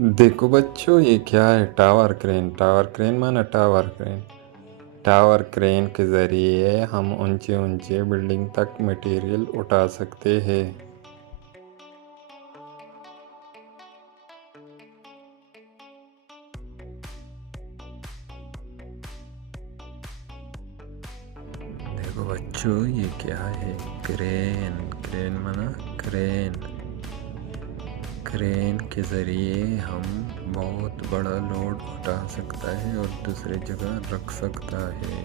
देखो बच्चों, ये क्या है? Tower crane. टावर क्रेन माना टावर क्रेन। टावर क्रेन के ज़रिए हम ऊंचे ऊंचे बिल्डिंग तक मटेरियल उठा सकते हैं। देखो बच्चों, ये क्या है? क्रेन। क्रेन माना क्रेन। क्रेन के ज़रिए हम बहुत बड़ा लोड उठा सकता है और दूसरी जगह रख सकता है।